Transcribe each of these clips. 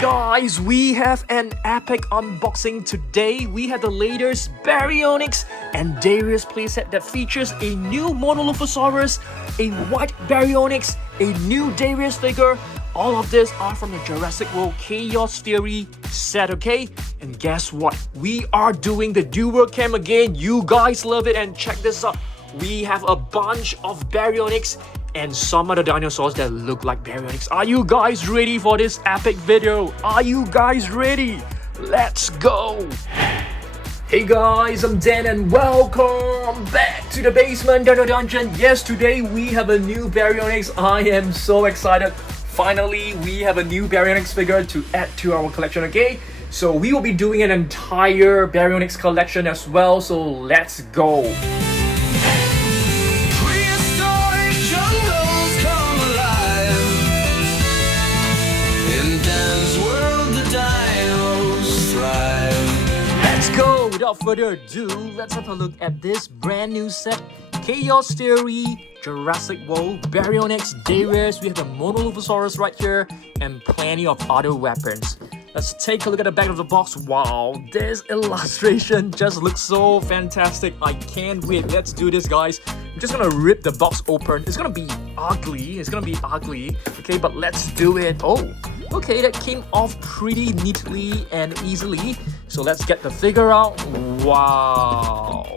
Guys, we have an epic unboxing today. We have the latest Baryonyx and Darius playset that features a new Monolophosaurus, a white Baryonyx, a new Darius figure. All of this are from the Jurassic World Chaos Theory set, okay? And guess what? We are doing the dual cam again. You guys love it, and check this out. We have a bunch of Baryonyx and some other dinosaurs that look like Baryonyx. Are you guys ready for this epic video? Are you guys ready? Let's go! Hey guys, I'm Dan and welcome back to the basement Dino Dungeon. Yes, today we have a new Baryonyx. I am so excited. Finally, we have a new Baryonyx figure to add to our collection, okay? So we will be doing an entire Baryonyx collection as well, so let's go! Without further ado, let's have a look at this brand new set. Chaos Theory, Jurassic World, Baryonyx, Darius, we have a Monolophosaurus right here, and plenty of other weapons. Let's take a look at the back of the box. Wow, this illustration just looks so fantastic. I can't wait. Let's do this, guys. I'm just gonna rip the box open. It's gonna be ugly. Okay, but let's do it. Oh, okay, that came off pretty neatly and easily. So let's get the figure out. Wow.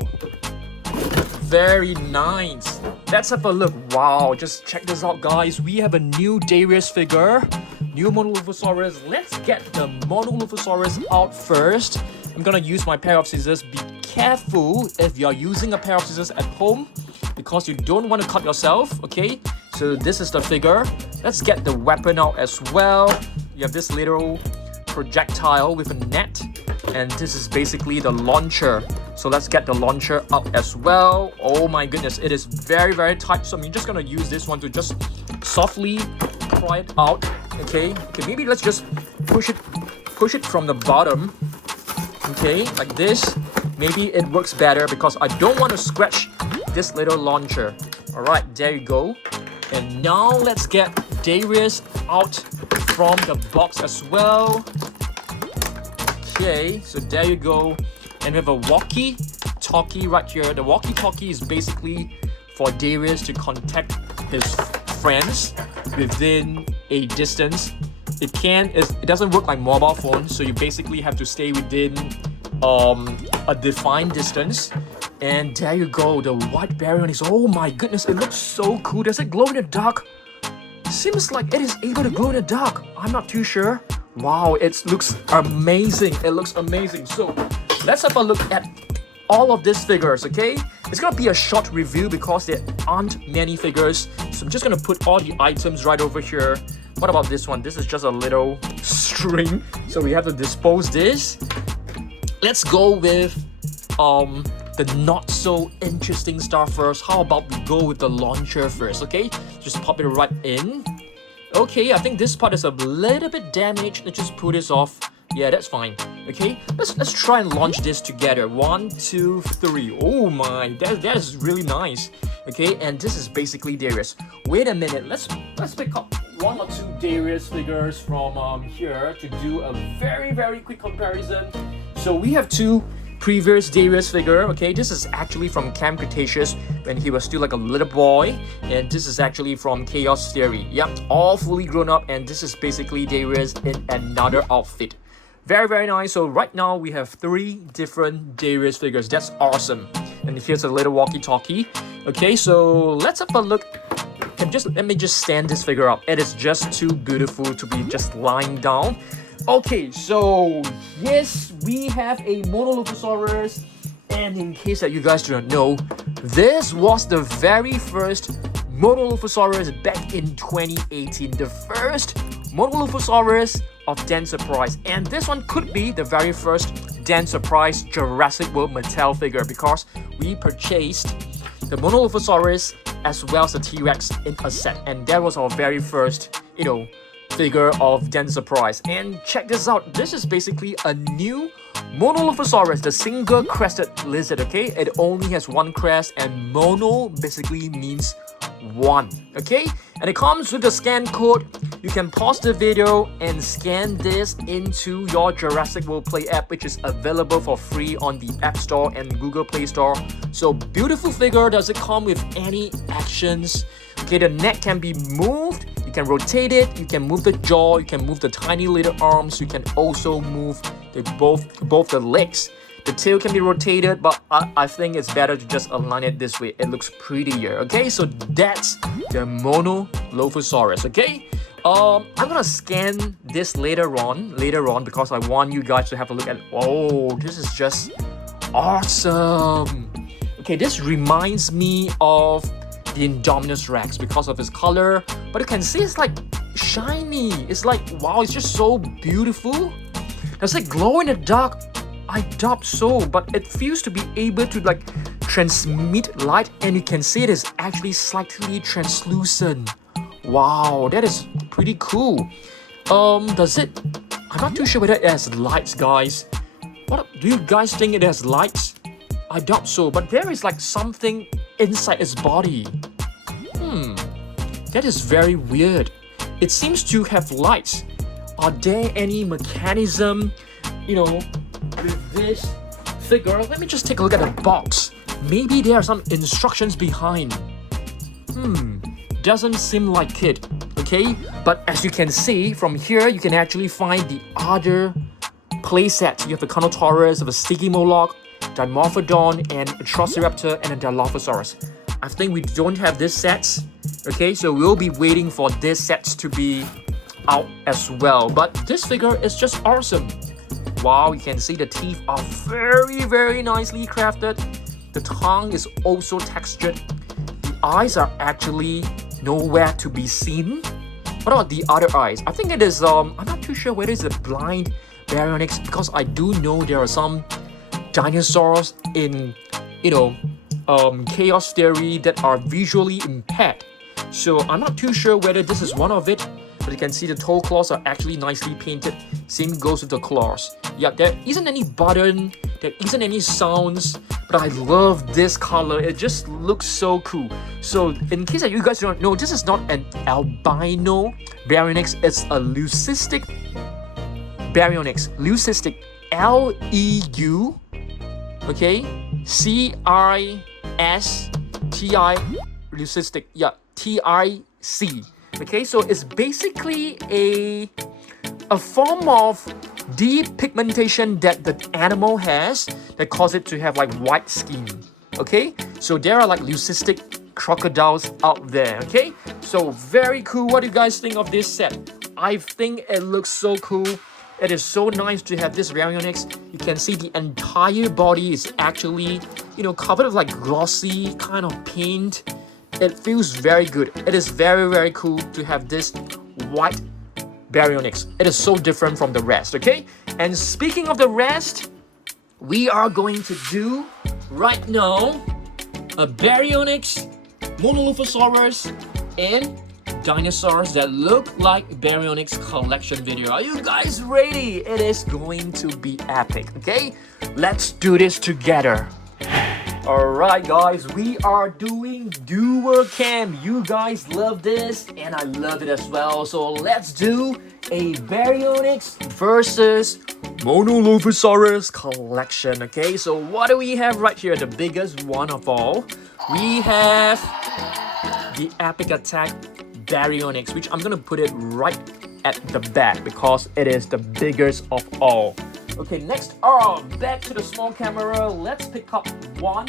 Very nice. Let's have a look. Wow, just check this out, guys. We have a new Darius figure. New Monolophosaurus. Let's get the Monolophosaurus out first. I'm gonna use my pair of scissors. Be careful if you're using a pair of scissors at home because you don't want to cut yourself, okay? So this is the figure. Let's get the weapon out as well. You have this little projectile with a net, and this is basically the launcher. So let's get the launcher out as well. Oh my goodness, it is very, very tight. So I'm just gonna use this one to just softly pry it out. Okay, maybe let's just push it from the bottom. Okay, like this. Maybe it works better because I don't want to scratch this little launcher. Alright, there you go. And now let's get Darius out from the box as well. Okay, so there you go. And we have a walkie-talkie right here. The walkie-talkie is basically for Darius to contact his friends within a distance. It doesn't work like mobile phones, so you basically have to stay within a defined distance. And there you go, the white Baryonyx. Oh my goodness, it looks so cool. Does it glow in the dark? Seems like it is able to glow in the dark. I'm not too sure. Wow, it looks amazing. It looks amazing. So let's have a look at all of these figures, okay? It's gonna be a short review because there aren't many figures. So I'm just gonna put all the items right over here. What about this one? This is just a little string. So we have to dispose this. Let's go with the not so interesting stuff first. How about we go with the launcher first, okay? Just pop it right in. Okay, I think this part is a little bit damaged. Let's just pull this off. Yeah, that's fine. Okay, let's try and launch this together. 1, 2, 3. Oh my, that is really nice. Okay, and this is basically Darius. Wait a minute, let's pick up 1 or 2 Darius figures from here to do a very, very quick comparison. So we have 2 previous Darius figure. Okay, this is actually from Camp Cretaceous when he was still like a little boy, and this is actually from Chaos Theory. Yep, all fully grown up, and this is basically Darius in another outfit. Very, very nice. So right now we have 3 different Darius figures. That's awesome. And here's a little walkie-talkie. Okay, so let's have a look. Let me just stand this figure up. It is just too beautiful to be just lying down. Okay, so yes, we have a Monolophosaurus, and in case that you guys do not know, this was the very first Monolophosaurus back in 2018, the first Monolophosaurus of Dan Surprise, and this one could be the very first Dan Surprise Jurassic World Mattel figure because we purchased the Monolophosaurus as well as the T-Rex in a set, and that was our very first, figure of Dan Surprise. And check this out, this is basically a new Monolophosaurus, the single crested lizard, okay? It only has one crest, and mono basically means 1. Okay, and it comes with the scan code. You can pause the video and scan this into your Jurassic World Play app, which is available for free on the App Store and Google Play Store. So beautiful figure. Does it come with any actions? Okay, the neck can be moved. You can rotate it. You can move the jaw. You can move the tiny little arms. You can also move both the legs. The tail can be rotated, but I think it's better to just align it this way. It looks prettier. Okay, so that's the Monolophosaurus. Okay, I'm gonna scan this later on because I want you guys to have a look at it. Oh, this is just awesome. Okay, this reminds me of the Indominus Rex because of its color, but you can see it's like shiny. It's like, wow, it's just so beautiful. Does it glow in the dark? I doubt so, but it feels to be able to like transmit light, and you can see it is actually slightly translucent. Wow, that is pretty cool. Does it? I'm not too sure whether it has lights, guys. What do you guys think it has lights? I doubt so, but there is like something inside its body. That is very weird. It seems to have lights. Are there any mechanism, with this figure? Let me just take a look at the box. Maybe there are some instructions behind. Doesn't seem like it. Okay, but as you can see from here, you can actually find the other playsets. You have the Carnotaurus, you have a Sticky Moloch, Dimorphodon, and a Trociraptor, and a Dilophosaurus. I think we don't have these sets. Okay, so we'll be waiting for these sets to be out as well. But this figure is just awesome. Wow, you can see the teeth are very, very nicely crafted. The tongue is also textured. The eyes are actually nowhere to be seen. What about the other eyes? I think it is, I'm not too sure whether it's a blind Baryonyx, because I do know there are some dinosaurs in, Chaos Theory that are visually impaired. So I'm not too sure whether this is one of it. But you can see the toe claws are actually nicely painted. Same goes with the claws. Yeah, there isn't any button, there isn't any sounds, but I love this color. It just looks so cool. So in case that you guys don't know, this is not an albino Baryonyx, it's a leucistic Baryonyx. Leucistic, L-E-U, okay, C-I-S-T-I, leucistic, yeah, T-I-C. Okay, so it's basically a form of depigmentation that the animal has that causes it to have like white skin. Okay, so there are like leucistic crocodiles out there. Okay, so very cool. What do you guys think of this set? I think it looks so cool. It is so nice to have this Baryonyx. You can see the entire body is actually, covered with like glossy kind of paint. It feels very good. It is very, very cool to have this white Baryonyx. It is so different from the rest, okay? And speaking of the rest, we are going to do right now a Baryonyx, Monolophosaurus, and dinosaurs that look like Baryonyx collection video. Are you guys ready? It is going to be epic, okay? Let's do this together. Alright guys, we are doing dual cam. You guys love this and I love it as well. So let's do a Baryonyx versus Monolophosaurus collection. Okay, so what do we have right here? The biggest one of all. We have the Epic Attack Baryonyx, which I'm gonna put it right at the back because it is the biggest of all. Okay, next back to the small camera. Let's pick up one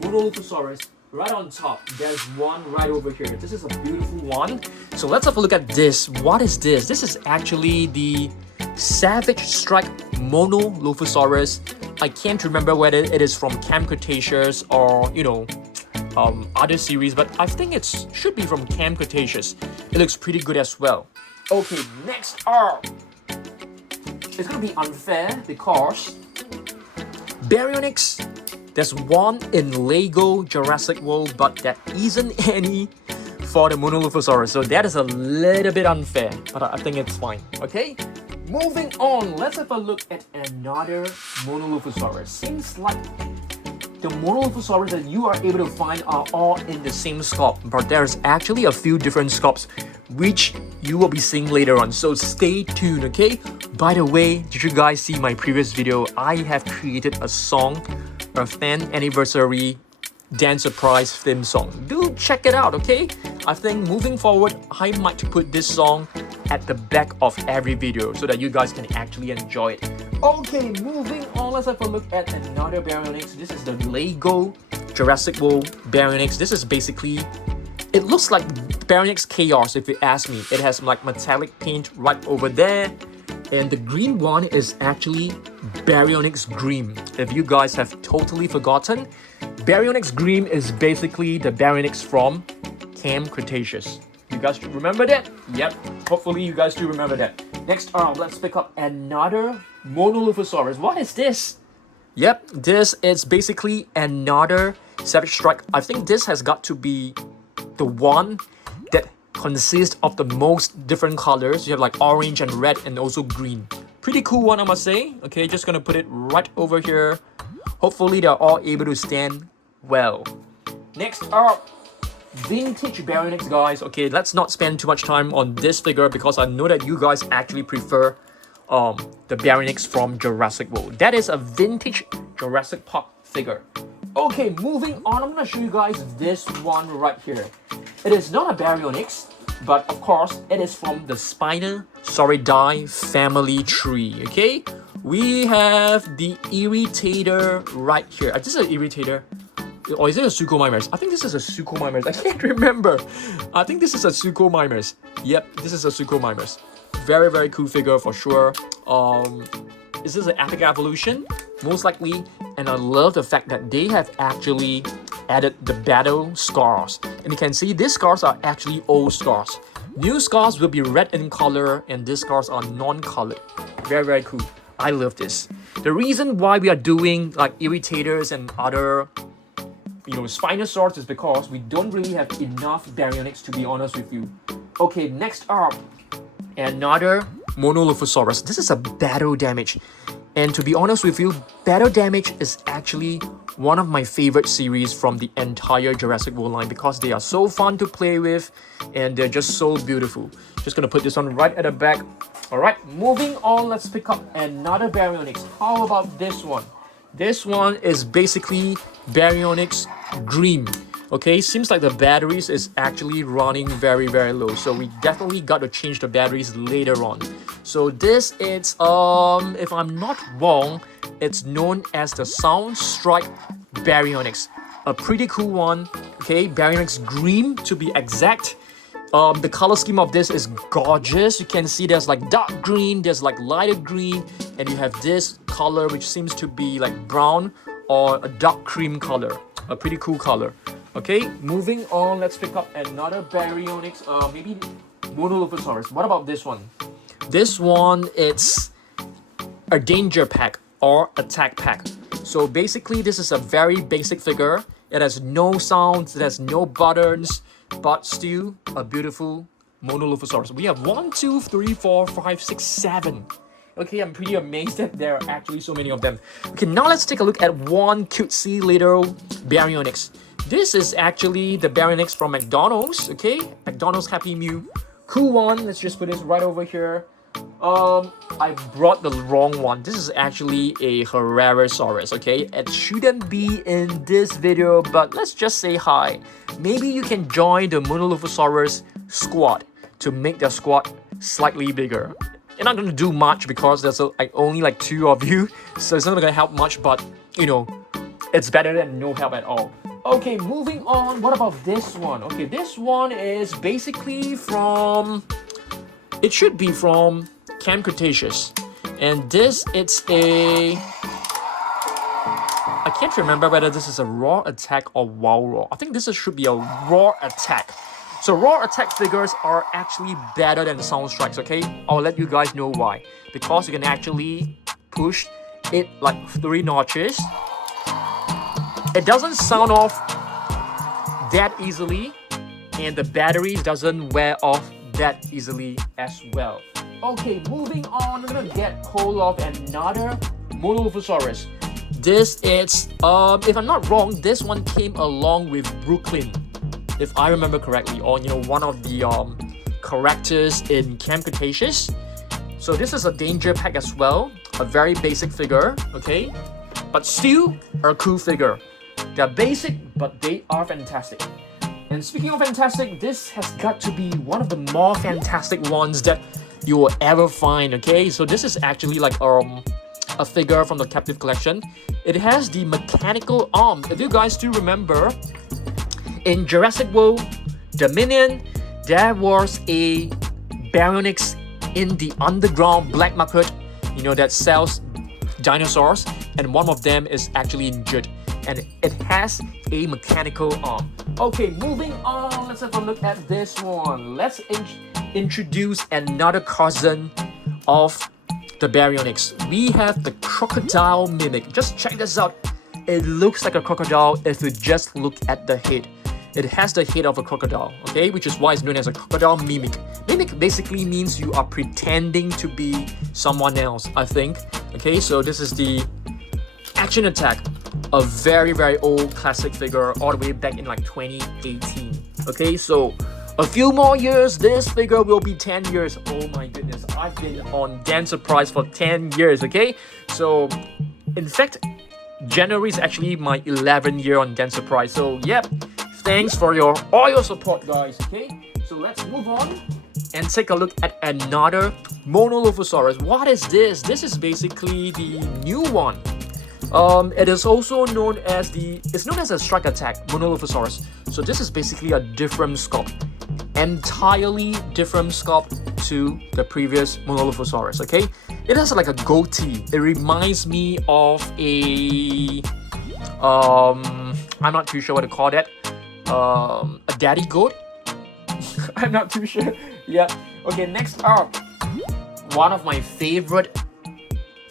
Monolophosaurus right on top. There's one right over here. This is a beautiful one. So let's have a look at this. What is this? This is actually the Savage Strike Monolophosaurus. I can't remember whether it is from Camp Cretaceous or, other series, but I think it should be from Camp Cretaceous. It looks pretty good as well. Okay, next up. It's gonna be unfair because Baryonyx, there's one in Lego Jurassic World, but there isn't any for the Monolophosaurus. So that is a little bit unfair, but I think it's fine. Okay, moving on. Let's have a look at another Monolophosaurus. Seems like the Monolophosaurus that you are able to find are all in the same sculpt, but there's actually a few different sculpts which you will be seeing later on, so stay tuned, okay? By the way, did you guys see my previous video? I have created a song, a fan anniversary dance surprise theme song. Do check it out, okay? I think moving forward, I might put this song at the back of every video so that you guys can actually enjoy it. Okay, moving on, let's have a look at another Baryonyx. This is the Lego Jurassic World Baryonyx. This is basically, it looks like Baryonyx Chaos if you ask me. It has like metallic paint right over there. And the green one is actually Baryonyx Green. If you guys have totally forgotten, Baryonyx Green is basically the Baryonyx from Camp Cretaceous. You guys remember that? Yep, hopefully you guys do remember that. Next up, let's pick up another Monolophosaurus. What is this? Yep, this is basically another Savage Strike. I think this has got to be the one that consists of the most different colors. You have like orange and red and also green. Pretty cool one, I must say. Okay, just gonna put it right over here. Hopefully they're all able to stand well. Next up, vintage Baryonyx, guys. Okay, let's not spend too much time on this figure because I know that you guys actually prefer the Baryonyx from Jurassic World. That is a vintage Jurassic Park figure. Okay, moving on, I'm gonna show you guys this one right here. It is not a Baryonyx, but of course it is from the Spinosauridae family tree. Okay, we have the Irritator right here. This is an Irritator. Or is it a Suchomimus? I think this is a Suchomimus. I can't remember. I think this is a Suchomimus. Yep, this is a Suchomimus. Very, very cool figure for sure. Is this an epic evolution? Most likely. And I love the fact that they have actually added the battle scars. And you can see these scars are actually old scars. New scars will be red in color and these scars are non-colored. Very, very cool. I love this. The reason why we are doing like Irritators and other Spinosaurus is because we don't really have enough Baryonyx, to be honest with you. Okay, next up, another Monolophosaurus. This is a battle damage. And to be honest with you, battle damage is actually one of my favorite series from the entire Jurassic World line because they are so fun to play with and they're just so beautiful. Just gonna put this on right at the back. Alright, moving on, let's pick up another Baryonyx. How about this one? This one is basically Baryonyx Green. Okay, seems like the batteries is actually running very, very low. So we definitely got to change the batteries later on. So this is, if I'm not wrong, it's known as the Soundstrike Baryonyx. A pretty cool one. Okay, Baryonyx Green to be exact. The color scheme of this is gorgeous. You can see there's like dark green, there's like lighter green, and you have this color which seems to be like brown or a dark cream color. A pretty cool color. Okay, moving on, let's pick up another Baryonyx, maybe Monolophosaurus. What about this one? This one, it's a danger pack or attack pack. So basically, this is a very basic figure. It has no sounds, it has no buttons, but still a beautiful Monolophosaurus. We have 1, 2, 3, 4, 5, 6, 7. Okay, I'm pretty amazed that there are actually so many of them. Okay, now let's take a look at one cutesy little Baryonyx. This is actually the Baryonyx from McDonald's, okay? McDonald's Happy Meal. Cool one. Let's just put this right over here. I brought the wrong one. This is actually a Herrerasaurus, okay? It shouldn't be in this video, but let's just say hi. Maybe you can join the Monolophosaurus squad to make their squad slightly bigger. You're not going to do much because there's only like 2 of you, so it's not going to help much, but it's better than no help at all. Okay, moving on. What about this one? Okay, this one is basically from... It should be from Camp Cretaceous. And this, it's a... I can't remember whether this is a raw attack or wow raw. I think this should be a raw attack. So raw attack figures are actually better than the sound strikes, okay? I'll let you guys know why. Because you can actually push it like 3 notches. It doesn't sound off that easily, and the battery doesn't wear off that easily as well. Okay, moving on, I'm gonna get hold of another Monolophosaurus. this is, if I'm not wrong, this one came along with Brooklyn, if I remember correctly, or one of the characters in Camp Cretaceous. So this is a danger pack as well, a very basic figure, okay, but still a cool figure. They're basic, but they are fantastic. And speaking of fantastic, this has got to be one of the more fantastic ones that you will ever find, okay? So this is actually like a figure from the captive collection. It has the mechanical arm. If you guys do remember, in Jurassic World Dominion, there was a Baryonyx in the underground black market, that sells dinosaurs, and one of them is actually injured, and it has a mechanical arm. Okay, moving on, let's have a look at this one. Let's introduce another cousin of the Baryonyx. We have the crocodile mimic. Just check this out. It looks like a crocodile if you just look at the head. It has the head of a crocodile, okay, which is why it's known as a crocodile mimic. Mimic basically means you are pretending to be someone else, I think. Okay, so this is the Action Attack, a very, very old classic figure all the way back in like 2018. Okay, so a few more years, this figure will be 10 years. Oh my goodness, I've been on Dance Surprise for 10 years, okay? So, in fact, January is actually my 11th year on Dance Surprise. So, yep, thanks for all your support, guys, okay? So let's move on and take a look at another Monolophosaurus. What is this? This is basically the new one. It is also known as it's known as a strike attack Monolophosaurus. So this is basically a different sculpt, entirely different sculpt to the previous Monolophosaurus. Okay, it has like a goatee. It reminds me of a I'm not too sure what to call that. A daddy goat. I'm not too sure. Yeah. Okay. Next up, one of my favorite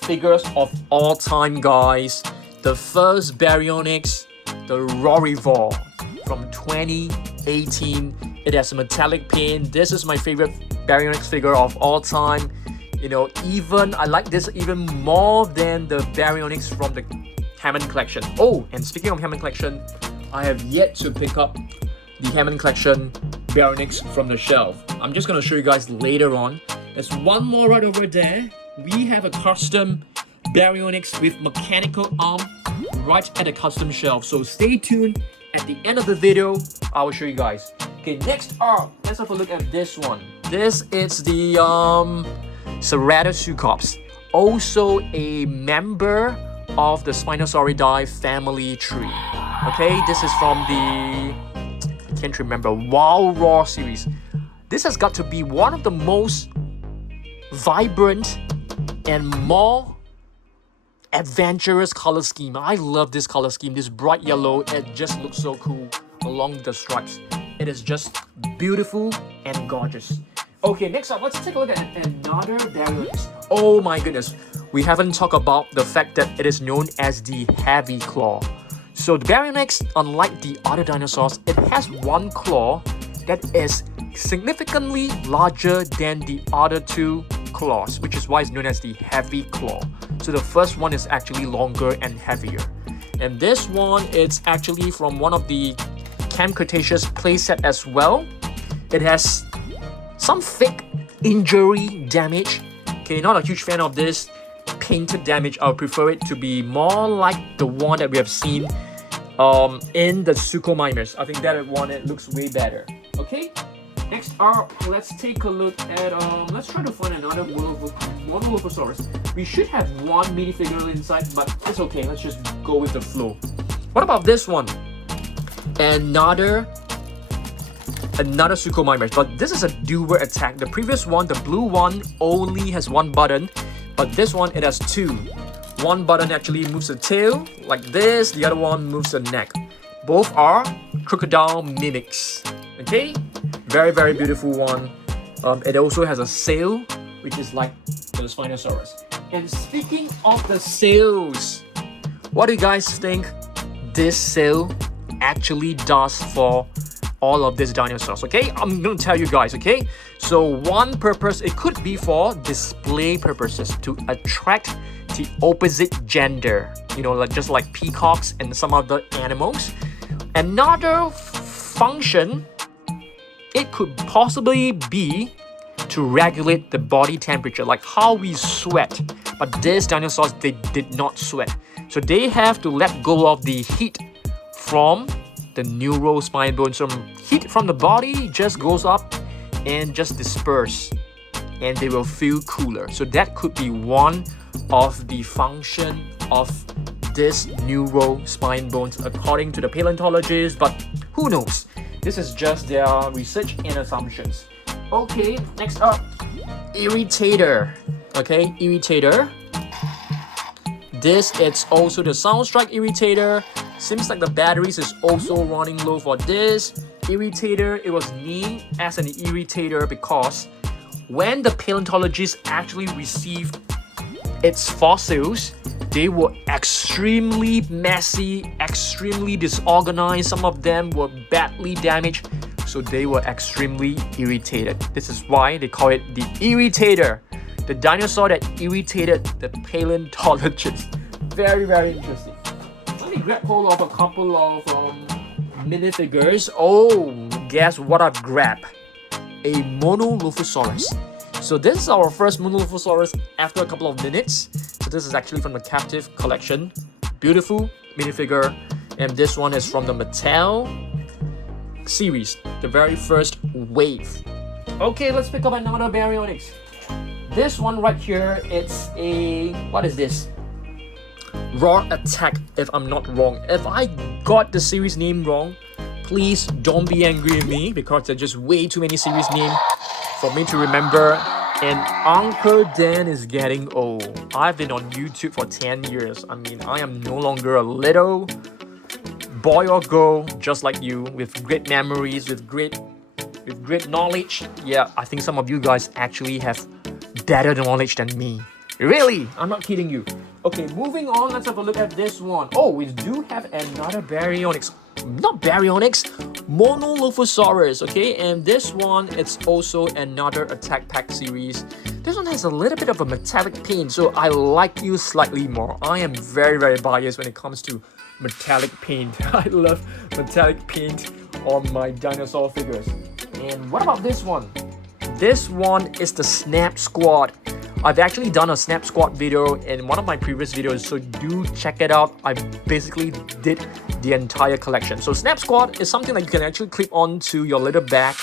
figures of all time, guys. The first Baryonyx, the Rorivore from 2018. It has a metallic paint. This is my favorite Baryonyx figure of all time. Even I like this even more than the Baryonyx from the Hammond collection. Oh, and speaking of Hammond collection, I have yet to pick up the Hammond collection Baryonyx from the shelf. I'm just gonna show you guys later on. There's one more right over there. We have a custom Baryonyx with mechanical arm right at the custom shelf. So stay tuned. At the end of the video, I will show you guys. Okay, next up, let's have a look at this one. This is the Ceratosuchops, also a member of the Spinosauridae family tree. Okay, this is from the, I can't remember, Wild Roar series. This has got to be one of the most vibrant and more adventurous color scheme. I love this color scheme, this bright yellow. It just looks so cool along the stripes. It is just beautiful and gorgeous. Okay, next up, let's take a look at another Baryonyx. Oh my goodness, we haven't talked about the fact that it is known as the Heavy Claw. So the Baryonyx, unlike the other dinosaurs, it has one claw that is significantly larger than the other two claws, which is why it's known as the Heavy Claw. So the first one is actually longer and heavier. And this one, it's actually from one of the Camp Cretaceous playset as well. It has some fake injury damage. Okay, not a huge fan of this painted damage. I would prefer it to be more like the one that we have seen in the Suchomimus. I think that one, it looks way better. Okay, next up, let's take a look at let's try to find another Monolophosaurus. We should have one minifigure inside, but it's okay. Let's just go with the flow. What about this one? Another Suchomimus, but this is a dual attack. The previous one, the blue one, only has one button, but this one, it has two. One button actually moves the tail like this, the other one moves the neck. Both are crocodile mimics. Okay, very, very beautiful one. It also has a sail, which is like the Spinosaurus. And speaking of the sails, what do you guys think this sail actually does for all of these dinosaurs, okay? I'm gonna tell you guys, okay? So one purpose, it could be for display purposes, to attract the opposite gender, you know, like just like peacocks and some other animals. Another function, it could possibly be to regulate the body temperature, like how we sweat. But these dinosaurs, they did not sweat. So they have to let go of the heat from the neural spine bone. So heat from the body just goes up and just disperse, and they will feel cooler. So that could be one of the function of this neural spine bones according to the paleontologists, but who knows? This is just their research and assumptions. Okay, next up, irritator. Okay, irritator. This is also the Soundstrike irritator. Seems like the batteries is also running low for this irritator. It was named as an irritator because when the paleontologists actually received its fossils, they were extremely messy, extremely disorganized. Some of them were badly damaged, so they were extremely irritated. This is why they call it the irritator. The dinosaur that irritated the paleontologists. Very, very interesting. Let me grab hold of a couple of minifigures. Oh, guess what I've grabbed? A Monolophosaurus. So this is our first Monolophosaurus after a couple of minutes. So this is actually from the captive collection. Beautiful minifigure. And this one is from the Mattel series, the very first wave. Okay, let's pick up another Baryonyx. This one right here, it's a, what is this? Raw Attack, if I'm not wrong. If I got the series name wrong, please don't be angry with me because there's just way too many series names for me to remember. And Uncle Dan is getting old. I've been on YouTube for 10 years. I mean, I am no longer a little boy or girl just like you, with great memories, with great knowledge. Yeah, I think some of you guys actually have better knowledge than me. Really? I'm not kidding you. Okay, moving on, let's have a look at this one. Oh, we do have another Baryonyx. Not Baryonyx, Monolophosaurus, okay? And this one, it's also another Attack Pack series. This one has a little bit of a metallic paint, so I like you slightly more. I am very, very biased when it comes to metallic paint. I love metallic paint on my dinosaur figures. And what about this one? This one is the Snap Squad. I've actually done a Snap Squad video in one of my previous videos, so do check it out. I basically did the entire collection. So Snap Squad is something that you can actually clip onto your little bag,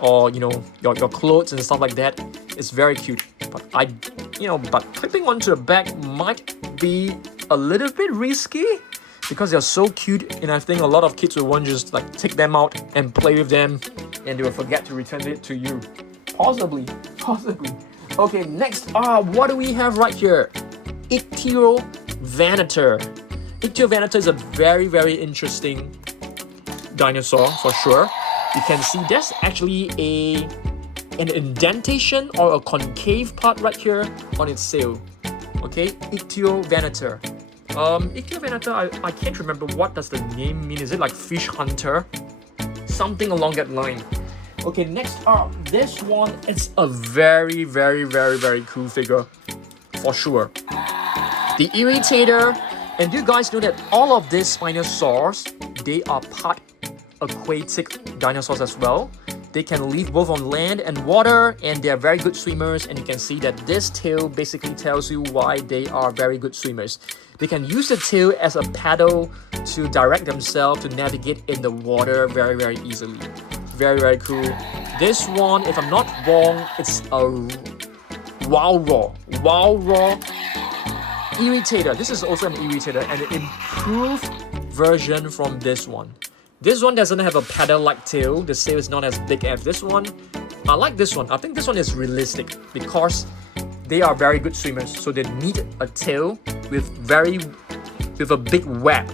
or you know, your clothes and stuff like that. It's very cute. But but clipping onto the bag might be a little bit risky because they're so cute, and I think a lot of kids will want to just like take them out and play with them, and they will forget to return it to you. Possibly. Okay, next, what do we have right here? Ichthyovanator. Ichthyovanator is a very, very interesting dinosaur for sure. You can see there's actually an indentation or a concave part right here on its sail. Okay, Ichthyovanator. Ichthyovanator, I can't remember what does the name mean. Is it like fish hunter? Something along that line. Okay, next up, this one is a very, very, very, very cool figure for sure. The Irritator. And you guys know that all of these Spinosaurs, they are part aquatic dinosaurs as well. They can live both on land and water, and they are very good swimmers. And you can see that this tail basically tells you why they are very good swimmers. They can use the tail as a paddle to direct themselves to navigate in the water very, very easily. Very, very cool. This one, if I'm not wrong, it's a Wow Raw Irritator. This is also an Irritator and an improved version from this one. This one doesn't have a paddle-like tail. The tail is not as big as this one. I like this one. I think this one is realistic because they are very good swimmers. So they need a tail with a big web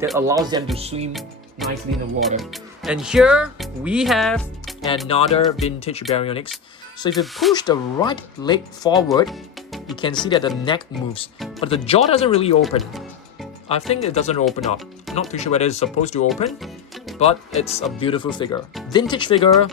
that allows them to swim nicely in the water. And here we have another vintage Baryonyx. So if you push the right leg forward, you can see that the neck moves, but the jaw doesn't really open. I think it doesn't open up. I'm not too sure whether it's supposed to open. but it's a beautiful figure. Vintage figure.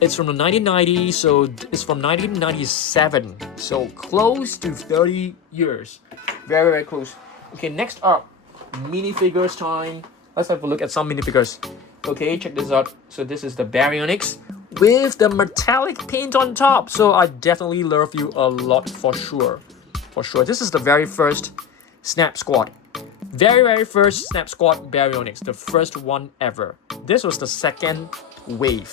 It's from the 1990s, so it's from 1997. So close to 30 years. Very, very close. Okay, next up, minifigures time. Let's have a look at some minifigures. Okay, check this out. So this is the Baryonyx with the metallic paint on top. So I definitely love you a lot for sure. For sure. This is the very first Snap Squad. Very first Snap Squad Baryonyx. The first one ever. This was the second wave.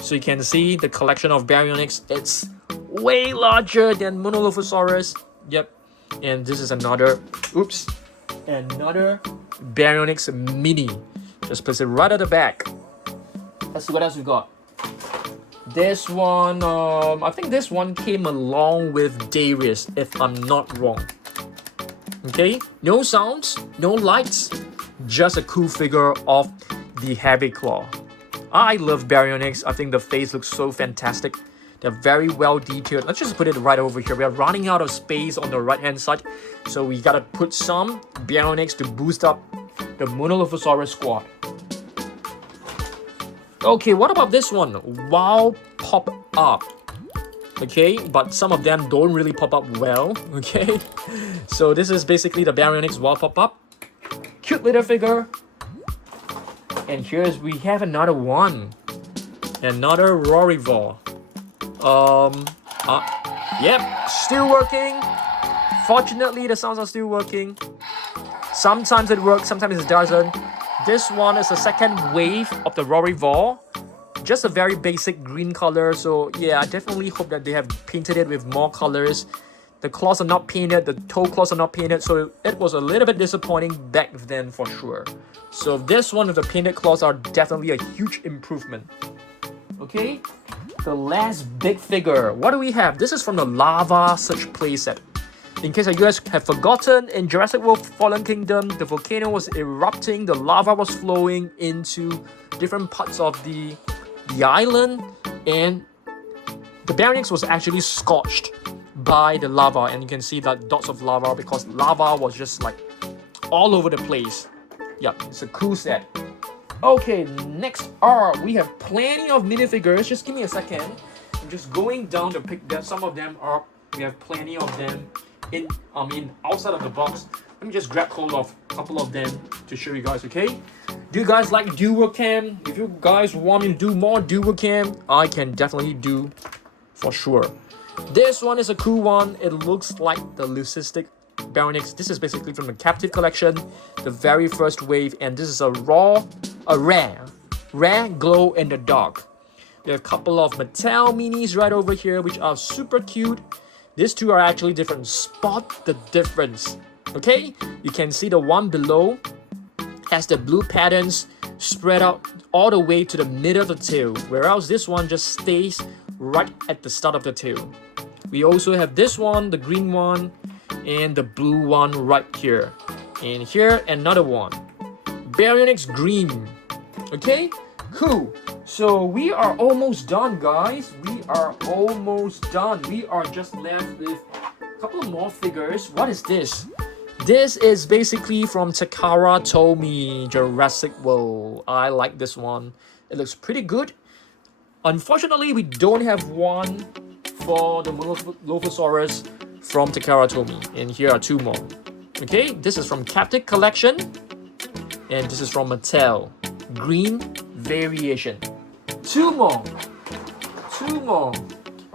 So you can see the collection of Baryonyx. It's way larger than Monolophosaurus. Yep. And this is another Baryonyx mini. Just place it right at the back. Let's see what else we got. This one, I think this one came along with Darius, if I'm not wrong. Okay, no sounds, no lights, just a cool figure of the Heavy Claw. I love Baryonyx. I think the face looks so fantastic. They're very well detailed. Let's just put it right over here. We are running out of space on the right hand side, so we gotta put some Baryonyx to boost up the Monolophosaurus squad. Okay, what about this one? Wow, pop up. Okay, but some of them don't really pop up well. Okay, so this is basically the Baryonyx wow pop up. Cute little figure. And we have another one. Another Rorivore. Yep, still working. Fortunately, the sounds are still working. Sometimes it works, sometimes it doesn't. This one is the second wave of the Rorivore. Just a very basic green color. So yeah, I definitely hope that they have painted it with more colors. The claws are not painted, the toe claws are not painted, so it was a little bit disappointing back then for sure. So this one with the painted claws are definitely a huge improvement. Okay, the last big figure. What do we have? This is from the Lava Search playset. In case you guys have forgotten, in Jurassic World Fallen Kingdom, the volcano was erupting, the lava was flowing into different parts of the island, and the Baryonyx was actually scorched by the lava, and you can see that dots of lava because lava was just like all over the place. Yeah, it's a cool set. Okay, next up, we have plenty of minifigures. Just give me a second. I'm just going down to pick them. Some of them up. We have plenty of them outside of the box. Let me just grab hold of a couple of them to show you guys, okay? Do you guys like dual cam? If you guys want me to do more dual cam, I can definitely do for sure. This one is a cool one. It looks like the Leucistic Baryonyx. This is basically from the Captive Collection, the very first wave, and this is a rare glow in the dark. There are a couple of Mattel minis right over here, which are super cute. These two are actually different. Spot the difference. Okay, you can see the one below has the blue patterns spread out all the way to the middle of the tail, whereas this one just stays right at the start of the tail. We also have this one, the green one, and the blue one right here. And here, another one. Baryonyx green. Okay, cool. So we are almost done, guys. We are almost done. We are just left with a couple more figures. What is this? This is basically from Takara Tomy, Jurassic World. I like this one. It looks pretty good. Unfortunately, we don't have one for the Monolophosaurus from Takara Tomy. And here are two more. Okay, this is from Captive Collection. And this is from Mattel. Green variation. Two more.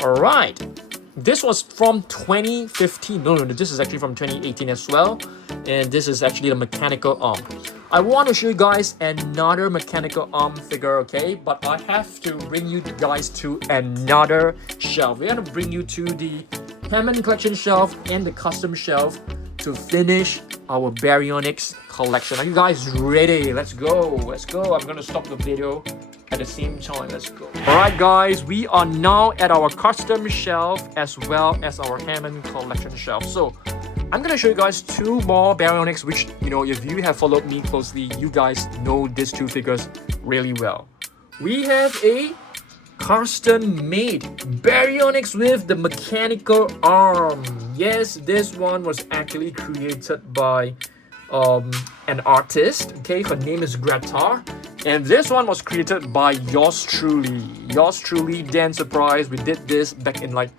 Alright. This was from 2015. No, this is actually from 2018 as well. And this is actually the mechanical arm. I want to show you guys another mechanical arm figure, okay? But I have to bring you guys to another shelf. We're going to bring you to the Hammond Collection shelf and the custom shelf to finish our Baryonyx collection. Are you guys ready? Let's go. I'm going to stop the video at the same time. Let's go. Alright guys, we are now at our custom shelf as well as our Hammond Collection shelf. So I'm gonna show you guys two more Baryonyx, which, you know, if you have followed me closely, you guys know these two figures really well. We have a custom made Baryonyx with the mechanical arm. Yes, this one was actually created by an artist. Okay, her name is Greta. And this one was created by yours truly, Dan Surprise. We did this back in like,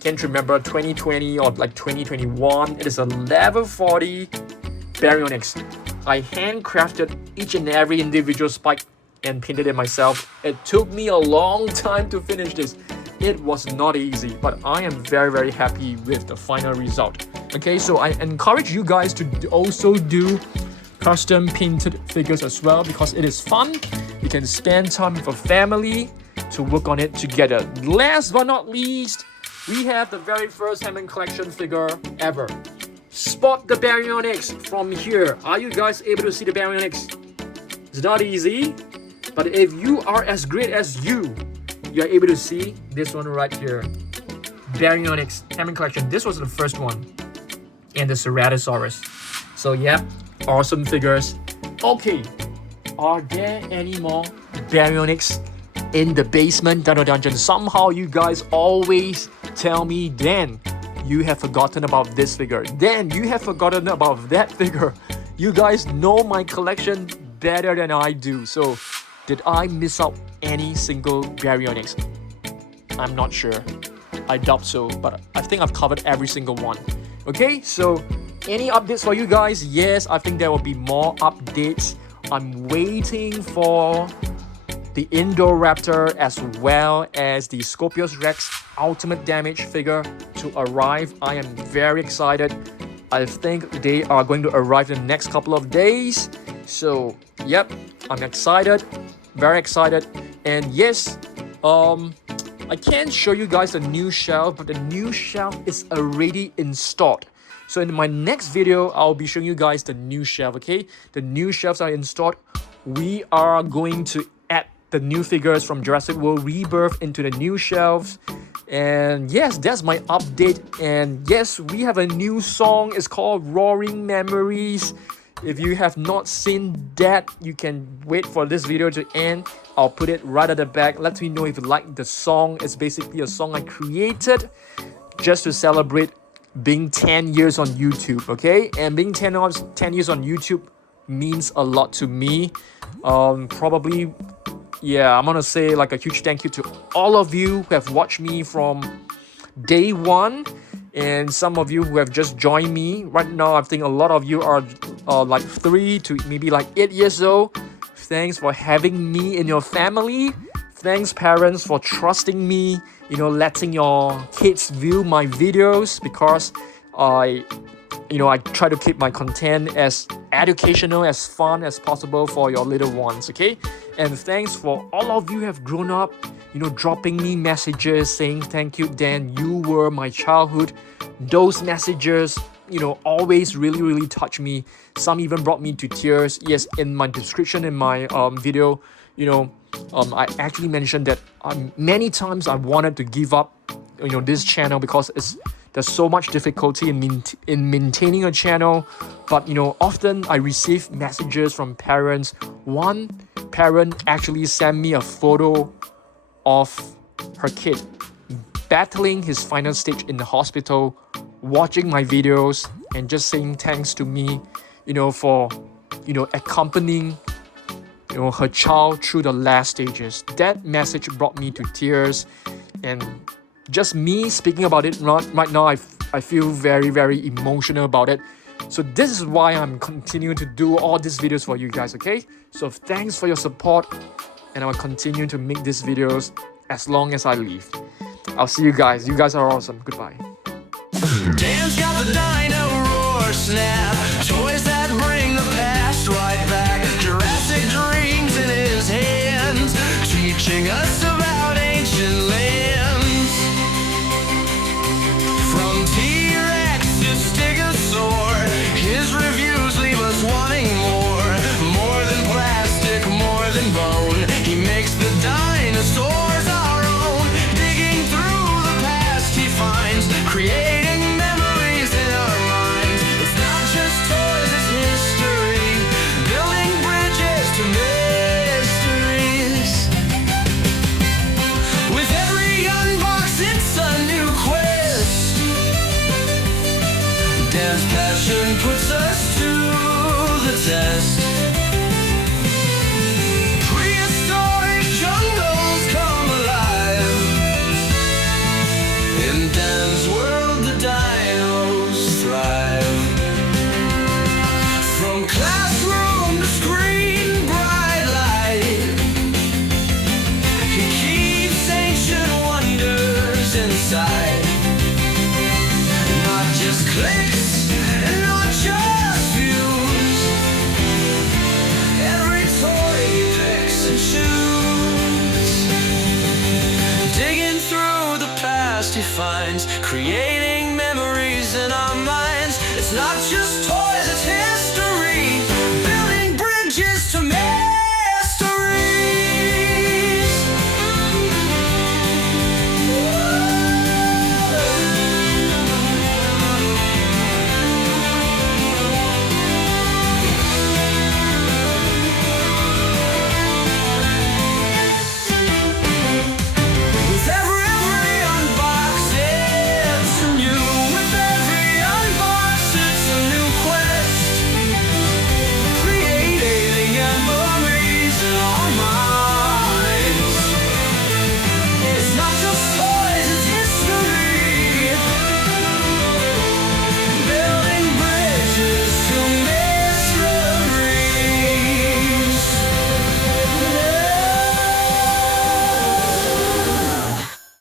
can't remember, 2020 or like 2021. It is a level 40 Baryonyx. I handcrafted each and every individual spike and painted it myself. It took me a long time to finish this. It was not easy, but I am very, very happy with the final result. Okay, so I encourage you guys to also do custom painted figures as well, because it is fun. You can spend time with a family to work on it together. Last but not least, we have the very first Hammond Collection figure ever. Spot the Baryonyx from here. Are you guys able to see the Baryonyx? It's not easy, but if you are as great as you are able to see this one right here. Baryonyx Hammond Collection. This was the first one. And the Ceratosaurus. So yeah, awesome figures. Okay, are there any more Baryonyx in the basement Dino Dungeon? Somehow you guys always tell me, Dan, you have forgotten about this figure. Dan, you have forgotten about that figure. You guys know my collection better than I do. So did I miss out any single Baryonyx? I'm not sure. I doubt so, but I think I've covered every single one. Okay, so any updates for you guys? Yes, I think there will be more updates. I'm waiting for the Indoraptor as well as the Scorpius Rex Ultimate Damage figure to arrive. I am very excited. I think they are going to arrive in the next couple of days. So, yep, I'm excited. Very excited. And yes, I can't show you guys the new shelf, but the new shelf is already installed. So in my next video, I'll be showing you guys the new shelf, okay? The new shelves are installed. We are going to add the new figures from Jurassic World Rebirth into the new shelves. And yes, that's my update. And yes, we have a new song. It's called Roaring Memories. If you have not seen that, you can wait for this video to end. I'll put it right at the back. Let me know if you like the song. It's basically a song I created just to celebrate being 10 years on YouTube, okay? And being 10 years on YouTube means a lot to me. Probably, yeah, I'm gonna say like a huge thank you to all of you who have watched me from day one, and some of you who have just joined me right now. I think a lot of you are like 3 to maybe like 8 years old. Thanks for having me in your family. Thanks, parents, for trusting me, letting your kids view my videos, because I try to keep my content as educational, as fun as possible for your little ones, okay? And thanks for all of you who have grown up, dropping me messages saying, thank you, Dan, you were my childhood. Those messages, always really, really touch me. Some even brought me to tears. Yes, in my description in my video, I actually mentioned that many times I wanted to give up, this channel, because there's so much difficulty in maintaining a channel. But often I receive messages from parents. One parent actually sent me a photo of her kid battling his final stage in the hospital, watching my videos and just saying thanks to me, for accompanying her child through the last stages. That message brought me to tears, and just me speaking about it right now, I feel very, very emotional about it. So this is why I'm continuing to do all these videos for you guys, okay? So thanks for your support, and I will continue to make these videos as long as I live. I'll see you guys. You guys are awesome. Goodbye. Dan's got the dino roar snap, toys that bring the past right back, Jurassic dreams in his hands, teaching us about ancient lands. From T-Rex to Stegosaur, his reviews leave us wanting more than plastic, more than bone. He makes the dinosaurs our own, digging through the past he finds, creating memories in our minds. It's not just toys, it's history, building bridges to mysteries. With every unbox, it's a new quest. Dan's passion puts us to the test. creating memories in our minds. It's not just